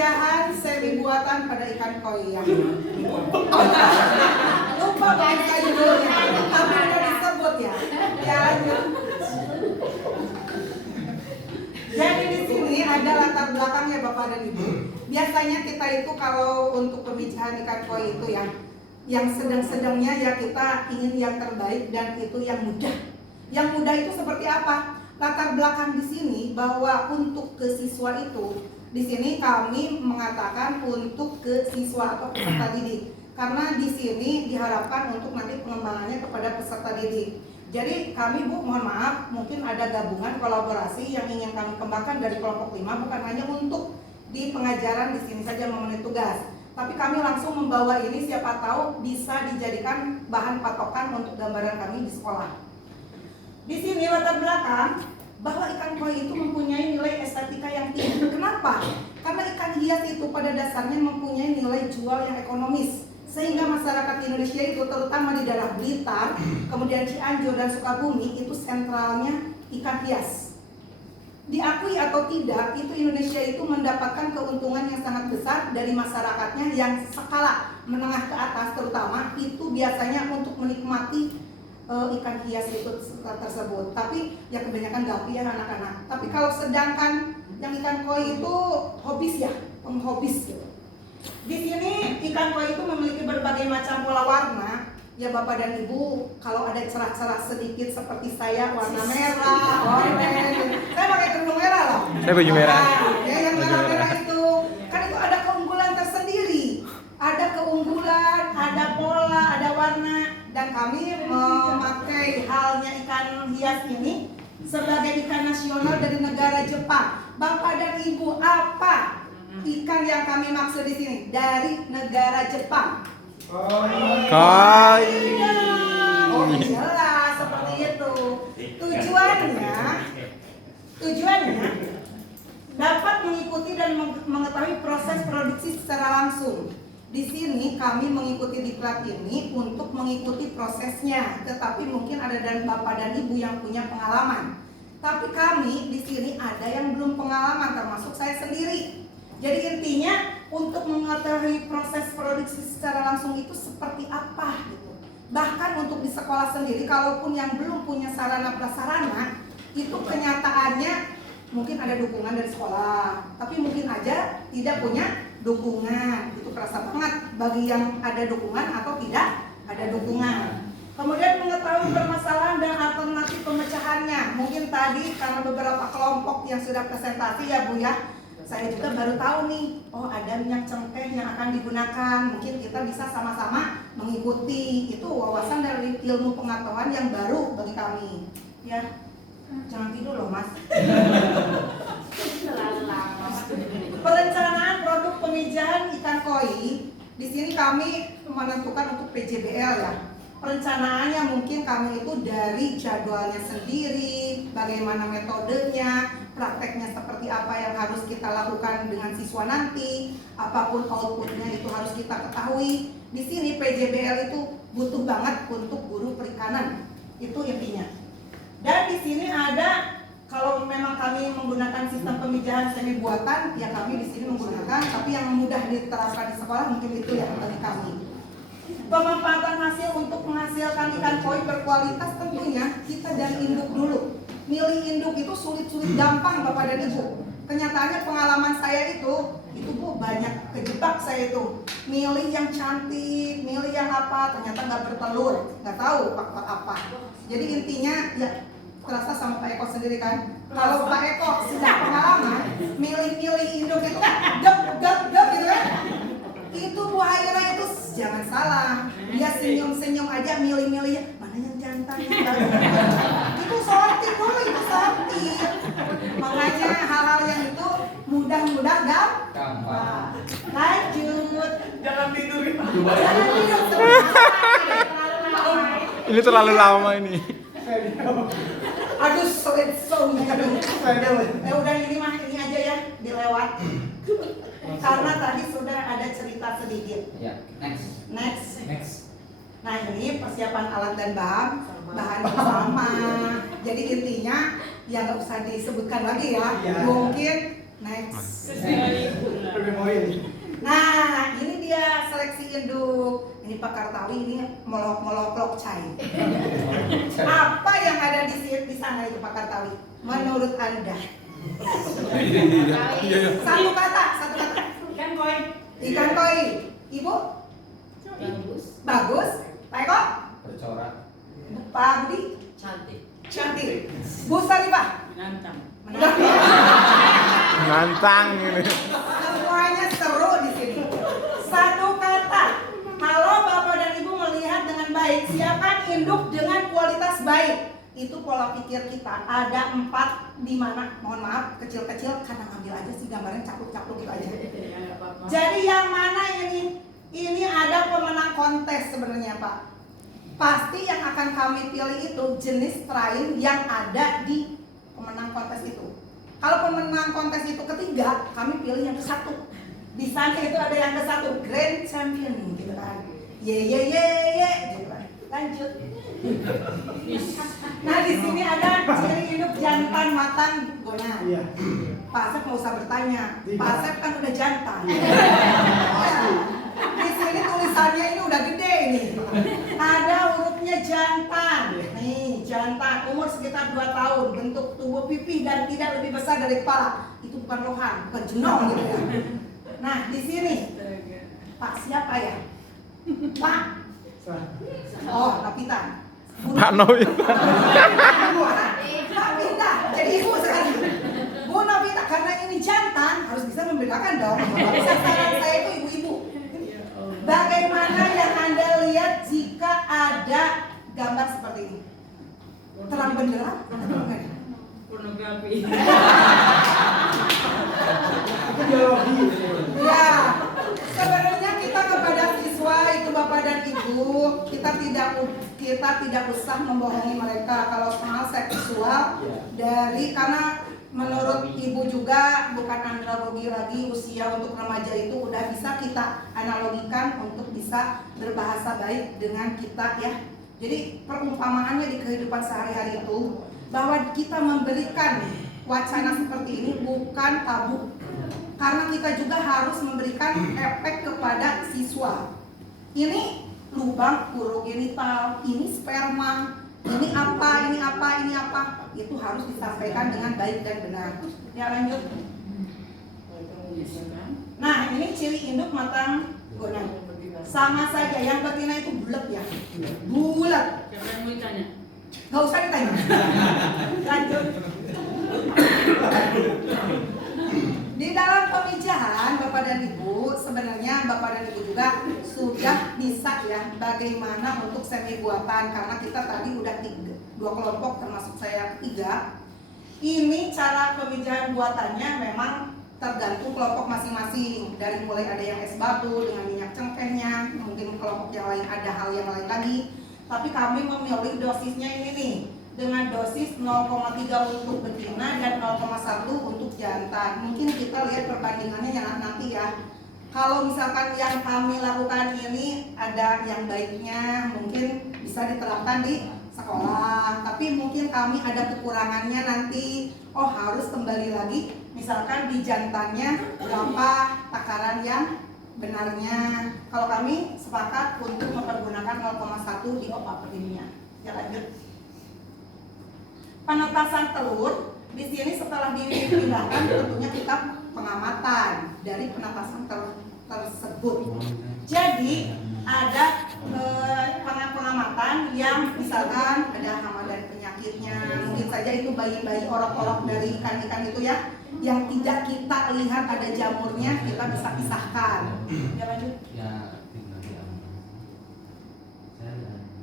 pemijahan semi buatan pada ikan koi ya. Lupa baca judulnya, tapi udah disebut ya. Ya lanjut. Jadi di sini ada latar belakangnya Bapak dan Ibu. Biasanya kita itu kalau untuk pemijahan ikan koi itu ya, yang sedang-sedangnya ya kita ingin yang terbaik dan itu yang mudah. Yang mudah itu seperti apa? Latar belakang di sini bahwa untuk ke siswa itu, di sini kami mengatakan untuk ke siswa atau peserta didik. Karena di sini diharapkan untuk nanti pengembangannya kepada peserta didik. Jadi kami Bu, mohon maaf, mungkin ada gabungan kolaborasi yang ingin kami kembangkan dari kelompok 5, bukan hanya untuk di pengajaran di sini saja memenuhi tugas. Tapi kami langsung membawa ini siapa tahu bisa dijadikan bahan patokan untuk gambaran kami di sekolah. Di sini latar belakang bahwa ikan koi itu mempunyai nilai estetika yang tinggi. Kenapa? Karena ikan hias itu pada dasarnya mempunyai nilai jual yang ekonomis. Sehingga masyarakat Indonesia itu terutama di daerah Blitar, kemudian Cianjur dan Sukabumi itu sentralnya ikan hias. Diakui atau tidak, itu Indonesia itu mendapatkan keuntungan yang sangat besar dari masyarakatnya yang skala menengah ke atas terutama itu biasanya untuk menikmati ikan hias itu tersebut. Tapi ya kebanyakan gapi ya anak-anak. Tapi kalau sedangkan yang ikan koi itu hobis ya, penghobis gitu. Di sini ikan koi itu memiliki berbagai macam pola warna. Ya Bapak dan Ibu, kalau ada cerah-cerah sedikit seperti saya warna merah, oranye. Saya pakai kerudung merah loh. Saya baju merah. Ya yang merah-merah itu kan itu ada keunggulan tersendiri. Ada keunggulan, ada pola, ada warna. Dan kami memakai halnya ikan hias ini sebagai ikan nasional dari negara Jepang. Bapak dan Ibu, apa ikan yang kami maksud di sini? Dari negara Jepang. Koi. Oh jelas seperti itu. Tujuannya dapat mengikuti dan mengetahui proses produksi secara langsung. Di sini kami mengikuti diklat ini untuk mengikuti prosesnya, tetapi mungkin ada dan Bapak dan Ibu yang punya pengalaman. Tapi kami di sini ada yang belum pengalaman, termasuk saya sendiri. Jadi intinya untuk mengetahui proses produksi secara langsung itu seperti apa gitu. Bahkan untuk di sekolah sendiri, kalaupun yang belum punya sarana prasarana, itu kenyataannya mungkin ada dukungan dari sekolah, tapi mungkin aja tidak punya dukungan. Itu kerasa banget bagi yang ada dukungan atau tidak ada dukungan. Kemudian mengetahui permasalahan dan alternatif pemecahannya. Mungkin tadi karena beberapa kelompok yang sudah presentasi ya Bu ya, saya juga baru tahu nih, oh ada minyak cengkeh yang akan digunakan. Mungkin kita bisa sama-sama mengikuti. Itu wawasan dari ilmu pengetahuan yang baru bagi kami. Ya, jangan tidur loh Mas. Perencanaan produk pemijahan ikan koi. Di sini kami menentukan untuk PJBL ya. Perencanaannya mungkin kami itu dari jadwalnya sendiri, bagaimana metodenya, prakteknya seperti apa yang harus kita lakukan dengan siswa nanti, apapun outputnya itu harus kita ketahui. Di sini PJBL itu butuh banget untuk guru perikanan, itu intinya. Dan di sini ada, kalau memang kami menggunakan sistem pemijahan semi buatan, ya kami di sini menggunakan, tapi yang mudah diterapkan di sekolah mungkin itu ya bagi kami. Pemanfaatan hasil untuk menghasilkan ikan koi berkualitas tentunya kita dari induk dulu. Milih induk itu sulit-sulit gampang Bapak dan Ibu. Kenyataannya pengalaman saya itu Bu banyak kejebak saya itu. Milih yang cantik, milih yang apa, ternyata nggak bertelur, nggak tahu faktor apa. Jadi intinya ya terasa sama Pak Eko sendiri kan. Kalau Pak Eko sudah pengalaman, milih-milih induk itu gap gitu kan. Itu Bu Haira itu jangan salah, dia senyum-senyum aja milih-milih mana yang jantan yang baru. Itu sortir dulu, itu sortir. Makanya hal-hal yang itu mudah-mudah gampang. Lanjut. Jangan tidur. Jangan tidur. Ini terlalu lama ini. Aduh, sulit udah ini mah ini aja ya dilewat. Karena tadi sudah ada cerita sedikit. Ya, next. Nah ini persiapan alat dan bahan sama. Jadi intinya ya nggak usah disebutkan lagi ya. Mungkin Next. Memori. Nah, ini dia seleksi induk. Ini Pak Kartawi, ini molok-molok cair. Apa yang ada di sana itu Pak Kartawi? Menurut Anda? Satu kata. Ikan koi. Ikan koi. Ibu? Bagus. Pak Eko? Bercorak. Pak Budi? Cantik. Bu Salibah? Menantang. Nantang ini. Semuanya seru di sini. Satu kata. Kalau Bapak dan Ibu melihat dengan baik, siapkan induk dengan kualitas baik. Itu pola pikir kita. Ada 4 di mana, mohon maaf, kecil-kecil karena ambil aja sih gambarnya capluk-capluk gitu aja. Jadi yang mana ini? Ini ada pemenang kontes sebenarnya Pak. Pasti yang akan kami pilih itu jenis train yang ada di pemenang kontes itu. Kalau pemenang kontes itu ketiga, kami pilih yang ke-1. Di sana itu ada yang ke-1, Grand Champion gitu kan. Ye gitu kan. Lanjut. Nah, di sini ada ciri induk jantan matang gonan. Iya. Pak Asep nggak usah bertanya. Pak Asep kan udah jantan. Di sini tulisannya ini udah gede nih. Ada hurufnya jantan. Nih, jantan umur sekitar 2 tahun, bentuk tubuh pipih dan tidak lebih besar dari kepala. Itu bukan lohan, bukan jenong gitu ya. Nah, di sini Pak siapa ya? Pak. Oh, Novita. Pak Novita. Pak Novita. Jadi ibu sekarang. Bu Novita, karena ini jantan harus bisa membedakan dong. Kalau bisa saran saya itu ibu-ibu. Bagaimana yang Anda lihat jika ada gambar seperti ini? Terang benderang? Pornografi. Itu biologi. Ya, sebenarnya kita kepada siswa itu Bapak dan Ibu, kita tidak usah membohongi mereka kalau soal seksual karena menurut Ibu juga bukan analogi lagi, usia untuk remaja itu udah bisa kita analogikan untuk bisa berbahasa baik dengan kita ya. Jadi perumpamaannya di kehidupan sehari-hari itu bahwa kita memberikan wacana seperti ini bukan tabu. Karena kita juga harus memberikan efek kepada siswa. Ini lubang urogenital, ini sperma, ini apa, itu harus disampaikan dengan baik dan benar. Ya lanjut. Nah ini ciri induk matang gonan. Sama saja, yang betina itu bulat ya, bulat. Siapa yang mau ditanya? Gak usah ditanya. Lanjut. Di dalam pemijahan Bapak dan Ibu, sebenarnya Bapak dan Ibu juga sudah bisa ya bagaimana untuk semi buatan, karena kita tadi udah 2 kelompok termasuk saya 3. Ini cara pemijahan buatannya memang tergantung kelompok masing-masing, dari mulai ada yang es batu dengan minyak cengkehnya, mungkin kelompok yang lain ada hal yang lain lagi, tapi kami memilih dosisnya ini nih, dengan dosis 0,3 untuk betina dan 0,1 untuk jantan. Mungkin kita lihat perbandingannya yang nanti ya. Kalau misalkan yang kami lakukan ini ada yang baiknya mungkin bisa diterapkan di sekolah, tapi mungkin kami ada kekurangannya nanti. Oh harus kembali lagi, misalkan di jantannya berapa takaran yang benarnya. Kalau kami sepakat untuk mempergunakan 0,1 di opak primnya. Ya lanjut. Penetasan telur di sini setelah dipindahkan tentunya kita pengamatan dari penetasan telur tersebut. Jadi ada pengamatan yang misalkan ada hama dan penyakitnya, mungkin saja itu bayi-bayi orok-orok dari ikan-ikan itu ya, yang tidak kita lihat ada jamurnya, kita bisa pisahkan. Ya lanjut.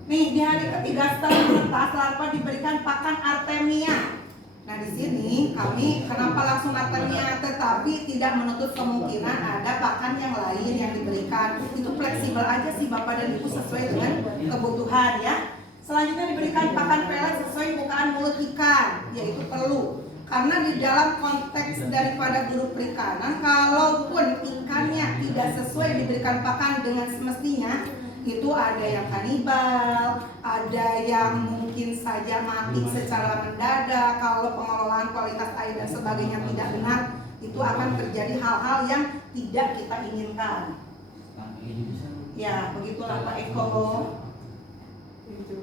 Nih di hari ketiga setelah menetas larva diberikan pakan artemia. Nah di sini kami kenapa langsung artemia, tetapi tidak menutup kemungkinan ada pakan yang lain yang diberikan. Itu fleksibel aja sih Bapak dan Ibu sesuai dengan kebutuhan ya. Selanjutnya diberikan pakan pelet sesuai bukaan mulut ikan, yaitu perlu. Karena di dalam konteks daripada guru perikanan, kalaupun ikannya tidak sesuai diberikan pakan dengan semestinya, itu ada yang kanibal, ada yang mungkin saja mati secara mendadak. Kalau pengelolaan kualitas air dan sebagainya tidak benar, itu akan terjadi hal-hal yang tidak kita inginkan. Ya, begitulah Pak Eko.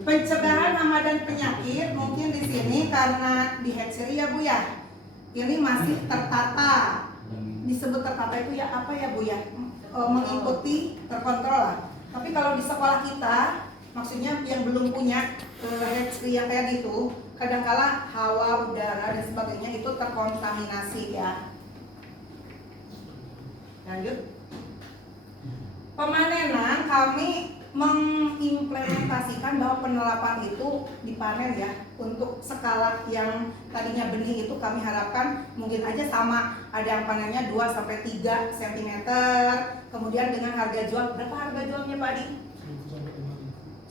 Pencegahan hama dan penyakit mungkin di sini karena di hatchery ya Bu ya. Ini masih tertata. Disebut tertata itu ya apa ya Bu ya? Mengikuti, terkontrol lah. Tapi kalau di sekolah kita, maksudnya yang belum punya hatchery yang kayak gitu, kadangkala hawa, udara dan sebagainya itu terkontaminasi ya. Lanjut. Pemanenan kami mengimplementasikan bahwa penerapan itu dipanen ya. Untuk skala yang tadinya benih itu kami harapkan mungkin aja sama, ada yang panennya 2 sampai 3 cm. Kemudian dengan harga jual, berapa harga jualnya Pak Adi?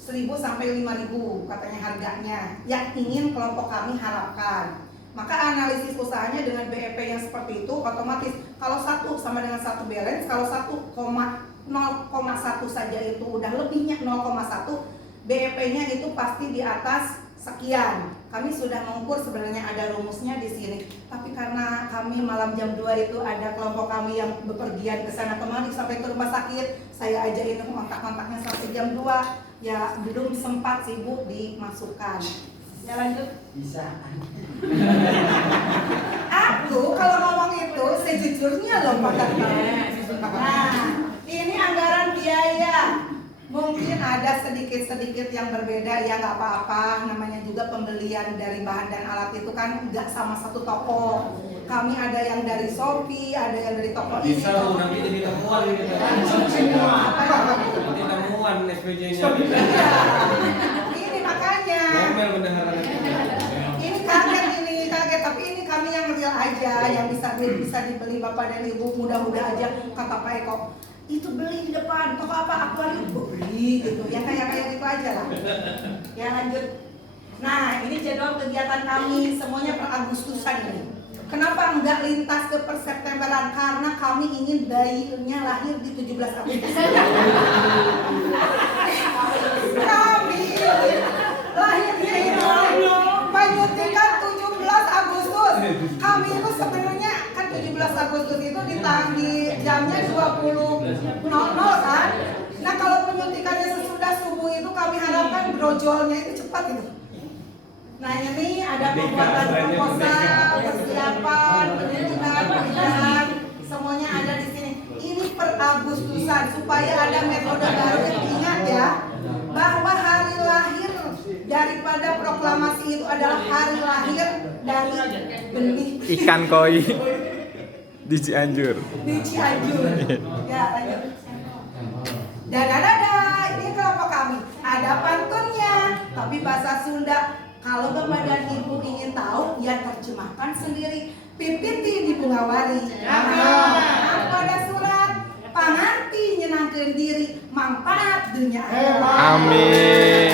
1.000 sampai 5.000 katanya harganya. Yang ingin kelompok kami harapkan. Maka analisis usahanya dengan BEP yang seperti itu otomatis kalau 1 sama dengan 1 balance, kalau 0,1 saja itu udah lebihnya 0,1, BEP-nya itu pasti di atas sekian. Kami sudah mengukur, sebenarnya ada rumusnya di sini. Tapi karena kami malam jam 2 itu ada kelompok kami yang bepergian ke sana kemari sampai ke rumah sakit, saya ajarin kontak-kontaknya sampai jam 2. Ya belum sempat sih Bu dimasukkan. Ya lanjut. Bisa. Aku kalau ngomong itu sejujurnya loh Pak Kakak. Nah, ini anggaran biaya. Mungkin ada sedikit-sedikit yang berbeda ya nggak apa-apa. Namanya juga pembelian dari bahan dan alat itu kan nggak sama satu toko. Kami ada yang dari Shopee, ada yang dari toko ini. Bisa toko nanti jadi temuan gitu. Nanti temuan SPJ-nya. Iya. Ini makanya. Ngomel bendahara. Ini kaget, tapi ini kami yang real aja, yang bisa dibeli Bapak dan Ibu, mudah-mudahan aja kata Pak Eko. Itu beli di depan toko apa akuarium beli gitu, yang kayak gitu aja lah. Ya lanjut. Nah ini jadwal kegiatan kami semuanya per Agustusan ini. Kenapa enggak lintas ke per Septemberan? Karena kami ingin bayinya lahir di 17 Agustus. Kami lahirnya itu menyuntikan 17 Agustus. Kami itu sebenarnya kan 17 Agustus itu di jamnya 20.00 kan. Nah kalau penyuntikannya sesudah subuh itu kami harapkan brojolnya itu cepat itu. Nah ini ada pembuatan proposal, persiapan, penyuntikan, pernikahan, semuanya ada di sini. Ini per Agustusan supaya ada metode baru. Ingat ya bahwa hari lahir daripada proklamasi itu adalah hari lahir dari benih Ikan koi di Cianjur. di Cianjur. Ya lanjut. Dadah, ini kelompok kami. Ada pantunnya, tapi bahasa Sunda. Kalau Bapak dan Ibu ingin tahu, ya terjemahkan sendiri. Pipiti di Bungawari. Ada surat panganti nyenangkeun diri, mangpaat dunia akhirat. Amin.